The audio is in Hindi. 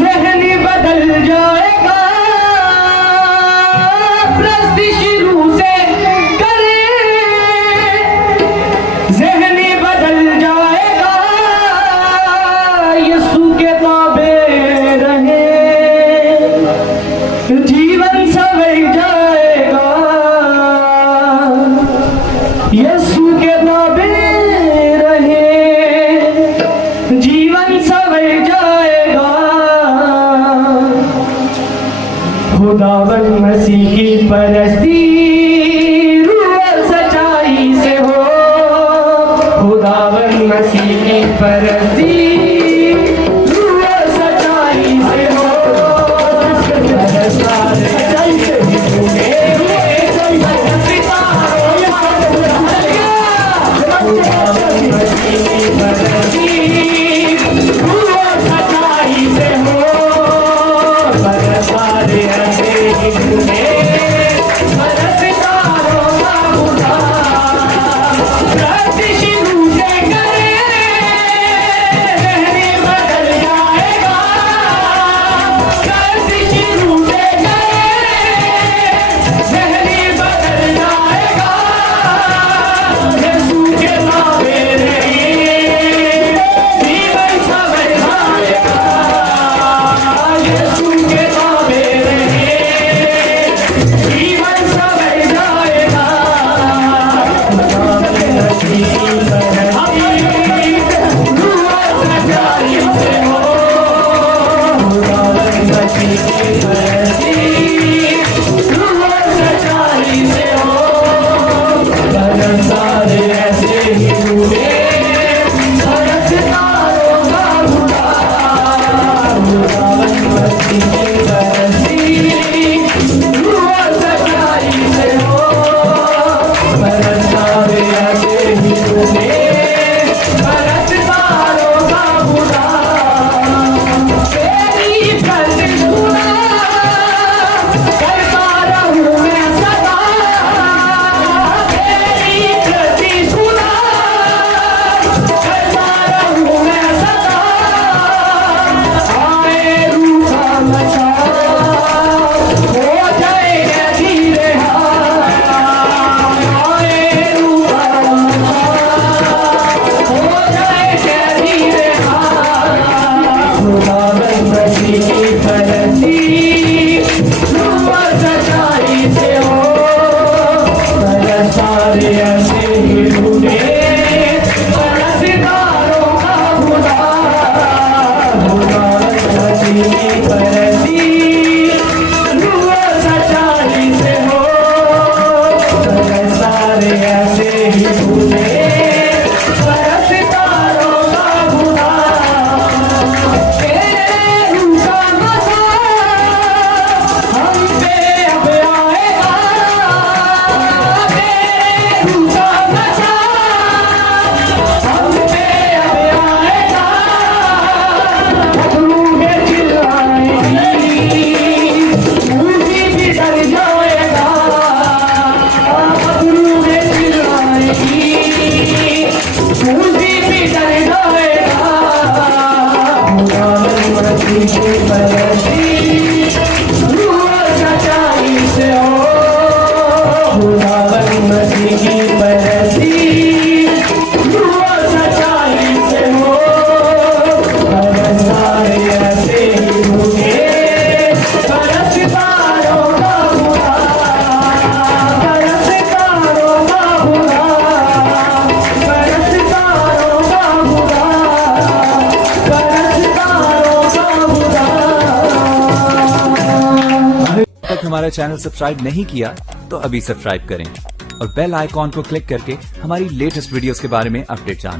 ज़हनी बदल जाएगा, प्रस्ती शुरू से करे, ज़हनी बदल जाएगा, यीशु के ताबे रहे, जीवन संवर जाएगा, यीशु के ताबे रहे, जीवन संवर जाएगा। खुदावन मसीह की परस्ती रूह सच्चाई से हो, खुदावन मसीह की परस्ती रूह सच्चाई से हो, सच्चाई से हमारा चैनल सब्सक्राइब नहीं किया तो अभी सब्सक्राइब करें और बेल आइकॉन को क्लिक करके हमारी लेटेस्ट वीडियोस के बारे में अपडेट जानें।